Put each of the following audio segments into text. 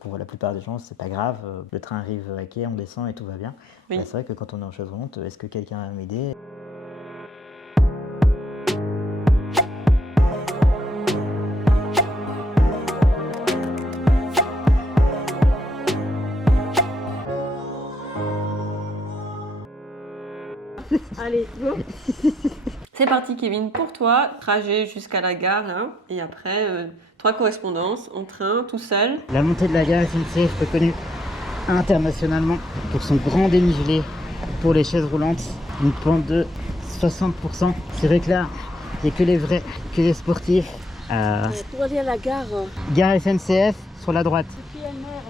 Pour la plupart des gens, c'est pas grave, le train arrive à quai, on descend et tout va bien. Oui. Bah, c'est vrai que quand on est en chaise roulante, est-ce que quelqu'un va m'aider? Allez, go. C'est parti Kevin, pour toi, trajet jusqu'à la gare là, et après 3 correspondances en train, tout seul. La montée de la gare SNCF est reconnue internationalement pour son grand dénivelé pour les chaises roulantes. Une pente de 60%. C'est vrai que là, il n'y a que les vrais, que les sportifs. Pour aller à la gare, Gare SNCF sur la droite.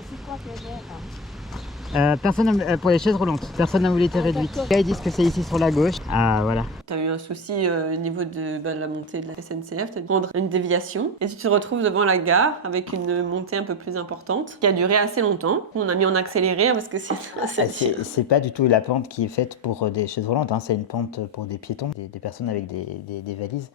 c'est quoi PNR? Personne pour les chaises roulantes, personne à mobilité réduite. d'accord. Là, ils disent que c'est ici sur la gauche. Ah voilà. Tu as eu un souci au niveau de la montée de la SNCF, tu as dû prendre une déviation et tu te retrouves devant la gare avec une montée un peu plus importante qui a duré assez longtemps. On a mis en accéléré parce que c'est C'est pas du tout la pente qui est faite pour des chaises roulantes, hein. C'est une pente pour des piétons, des personnes avec des valises.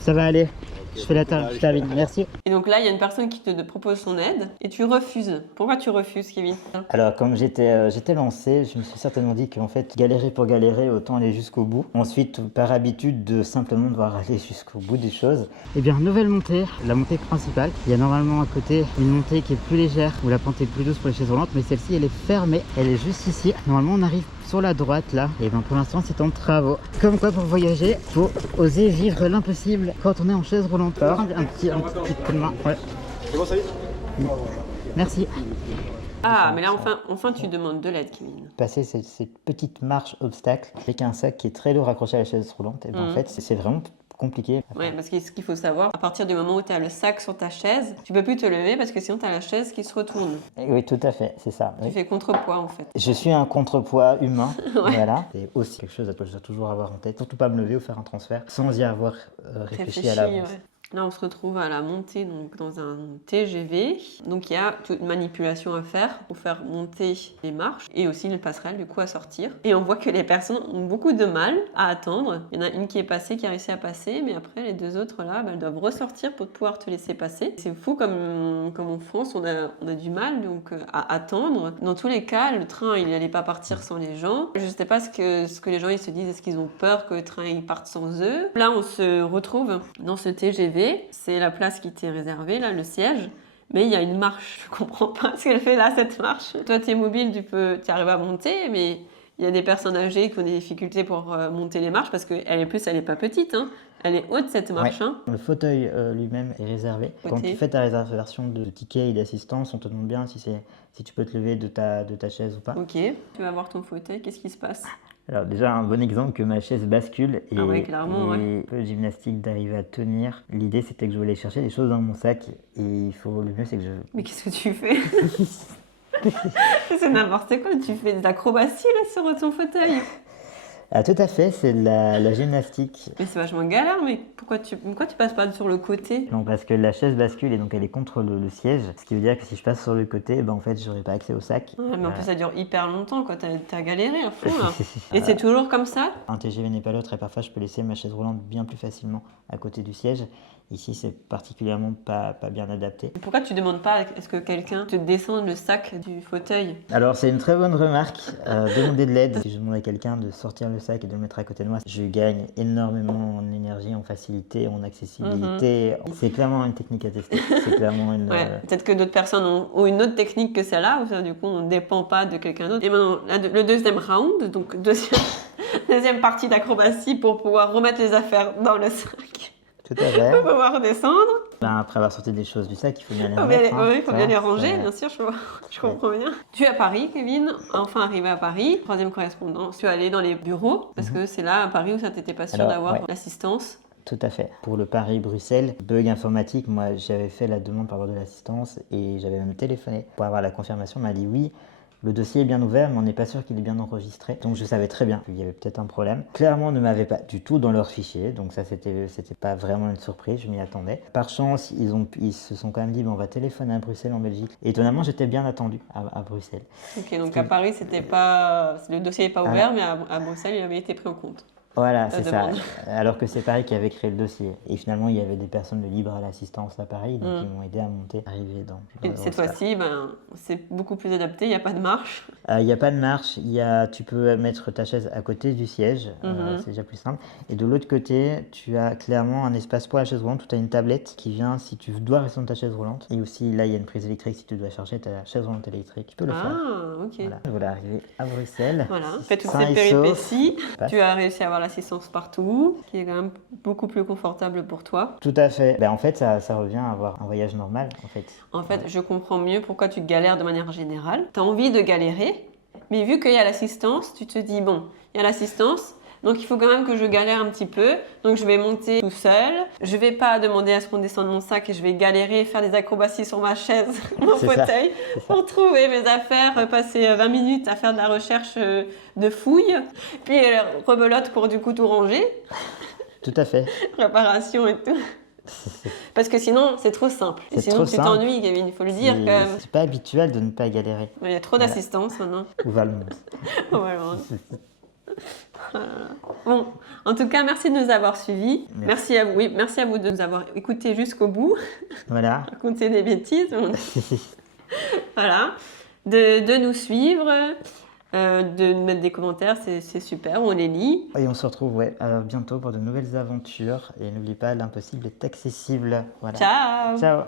Ça va aller, je fais je termine, merci. Et donc là, il y a une personne qui te propose son aide et tu refuses. Pourquoi tu refuses, Kevin? Alors comme j'étais lancé, je me suis certainement dit qu'en fait, galérer pour galérer, autant aller jusqu'au bout. Ensuite, par habitude de simplement devoir aller jusqu'au bout des choses. Eh bien, nouvelle montée, la montée principale. Il y a normalement à côté une montée qui est plus légère, où la pente est plus douce pour les chaises roulantes, mais celle-ci, elle est fermée. Elle est juste ici. Normalement, on arrive sur la droite là, et bien pour l'instant c'est en travaux. Comme quoi pour voyager, faut oser vivre l'impossible quand on est en chaise roulante. Alors, un petit coup de main, ouais. C'est bon, ça y est? Merci. Ah, mais là, enfin, tu demandes de l'aide, Kevin. Passer cette petite marche obstacle avec un sac qui est très lourd accroché à la chaise roulante, et ben en fait c'est vraiment compliqué. Ouais, parce que ce qu'il faut savoir, à partir du moment où tu as le sac sur ta chaise, tu peux plus te lever parce que sinon tu as la chaise qui se retourne. Et oui, tout à fait, c'est ça. Tu Oui. fais contrepoids en fait. Je suis un contrepoids humain, Ouais. voilà. C'est aussi quelque chose que je dois toujours avoir en tête. Surtout pas me lever ou faire un transfert sans y avoir réfléchi à l'avance. Ouais. Là, on se retrouve à la montée donc, dans un TGV. Donc, il y a toute une manipulation à faire pour faire monter les marches et aussi les passerelles du coup à sortir. Et on voit que les personnes ont beaucoup de mal à attendre. Il y en a une qui est passée, qui a réussi à passer, mais après les deux autres là, elles doivent ressortir pour pouvoir te laisser passer. C'est fou comme en France, on a du mal donc à attendre. Dans tous les cas, le train il n'allait pas partir sans les gens. Je ne sais pas ce que les gens ils se disent, est-ce qu'ils ont peur que le train il parte sans eux. Là, on se retrouve dans ce TGV. C'est la place qui t'est réservée, là, le siège. Mais il y a une marche. Je comprends pas ce qu'elle fait là, cette marche. Toi, tu es mobile, tu arrives à monter, mais il y a des personnes âgées qui ont des difficultés pour monter les marches parce qu'elle est pas petite. Hein. Elle est haute, cette marche. Ouais. Hein. Le fauteuil lui-même est réservé. Quand tu fais ta réservation de ticket et d'assistance, on te demande bien si tu peux te lever de ta chaise ou pas. Ok, tu vas voir ton fauteuil, qu'est-ce qui se passe? Alors déjà un bon exemple que ma chaise bascule et, ouais, clairement, et peu de gymnastique d'arriver à tenir. L'idée c'était que je voulais chercher des choses dans mon sac et le mieux c'est que je... Mais qu'est-ce que tu fais? C'est n'importe quoi, tu fais de l'acrobatie là sur ton fauteuil. Ah, tout à fait, c'est de la gymnastique. Mais c'est vachement galère, mais pourquoi tu passes pas sur le côté? Non, parce que la chaise bascule et donc elle est contre le siège, ce qui veut dire que si je passe sur le côté, ben en fait j'aurai pas accès au sac. Ouais, mais en plus ça dure hyper longtemps quand t'as galéré à fond là. Et c'est toujours comme ça? Un TGV n'est pas l'autre et parfois je peux laisser ma chaise roulante bien plus facilement à côté du siège. Ici c'est particulièrement pas bien adapté. Pourquoi tu demandes pas est-ce que quelqu'un te descende le sac du fauteuil? Alors c'est une très bonne remarque, demander de l'aide. Si je demande à quelqu'un de sortir le sac et de le mettre à côté de moi, je gagne énormément en énergie, en facilité, en accessibilité. C'est clairement une technique à tester. C'est clairement une... Ouais, peut-être que d'autres personnes ont une autre technique que celle-là, où du coup on ne dépend pas de quelqu'un d'autre. Et maintenant, le deuxième round, donc deuxième partie d'acrobatie pour pouvoir remettre les affaires dans le sac. Tout à fait. Pour pouvoir redescendre. Ben, après avoir sorti des choses du sac, il faut bien les remettre. remettre. Il faut bien les ranger, bien sûr, je comprends bien. Tu es à Paris, Kevin, enfin arrivé à Paris, troisième correspondance. Tu es allé dans les bureaux, parce que c'est là à Paris où ça t'était pas sûr d'avoir l'assistance. Tout à fait. Pour le Paris-Bruxelles, bug informatique, moi j'avais fait la demande pour avoir de l'assistance et j'avais même téléphoné pour avoir la confirmation. On m'a dit oui, le dossier est bien ouvert, mais on n'est pas sûr qu'il est bien enregistré. Donc je savais très bien qu'il y avait peut-être un problème. Clairement, on ne m'avait pas du tout dans leur fichier, donc ça c'était pas vraiment une surprise, je m'y attendais. Par chance, ils se sont quand même dit, on va téléphoner à Bruxelles en Belgique. Et étonnamment, j'étais bien attendu à Bruxelles. Ok, donc à Paris, c'était pas... le dossier n'est pas ouvert, mais à Bruxelles, il avait été pris en compte. Voilà, c'est ça. demande. Alors que c'est pareil qui avait créé le dossier. Et finalement, il y avait des personnes de libre à l'assistance à Paris, donc ils m'ont aidé à monter, arriver dans Et le cette roster. fois-ci, c'est beaucoup plus adapté, il n'y a pas de marche. Il n'y a pas de marche, tu peux mettre ta chaise à côté du siège, c'est déjà plus simple. Et de l'autre côté, tu as clairement un espace pour la chaise roulante où tu as une tablette qui vient si tu dois rester dans ta chaise roulante. Et aussi, là, il y a une prise électrique si tu dois charger ta chaise roulante électrique. Tu peux le faire. Ah, ok. Voilà, voilà, arrivé à Bruxelles. Voilà, fais toutes Sain ces et sauf. péripéties. Passe. Tu as réussi à avoir l'assistance partout, qui est quand même beaucoup plus confortable pour toi. Tout à fait. En fait, ça revient à avoir un voyage normal, en fait. En fait, je comprends mieux pourquoi tu galères de manière générale. Tu as envie de galérer, mais vu qu'il y a l'assistance, tu te dis, bon, il y a l'assistance, donc il faut quand même que je galère un petit peu. Donc je vais monter tout seul. Je vais pas demander à ce qu'on descende mon sac et je vais galérer, faire des acrobaties sur ma chaise, mon C'est ça, fauteuil, pour trouver mes affaires, passer 20 minutes à faire de la recherche de fouilles, puis rebelote pour du coup tout ranger, Tout à fait. préparation et tout. Parce que sinon, c'est trop simple. Et C'est sinon, trop tu simple. t'ennuies, Kevin, il faut le dire quand même. C'est pas habituel de ne pas galérer. Il y a trop d'assistance maintenant. Ou Valmont. Voilà. Bon, en tout cas, merci de nous avoir suivis. Merci à vous. Oui, merci à vous de nous avoir écoutés jusqu'au bout. Voilà. Raconter des bêtises. Voilà. De nous suivre, de nous mettre des commentaires, c'est super, on les lit. Et on se retrouve bientôt pour de nouvelles aventures. Et n'oublie pas, l'impossible est accessible. Voilà. Ciao! Ciao.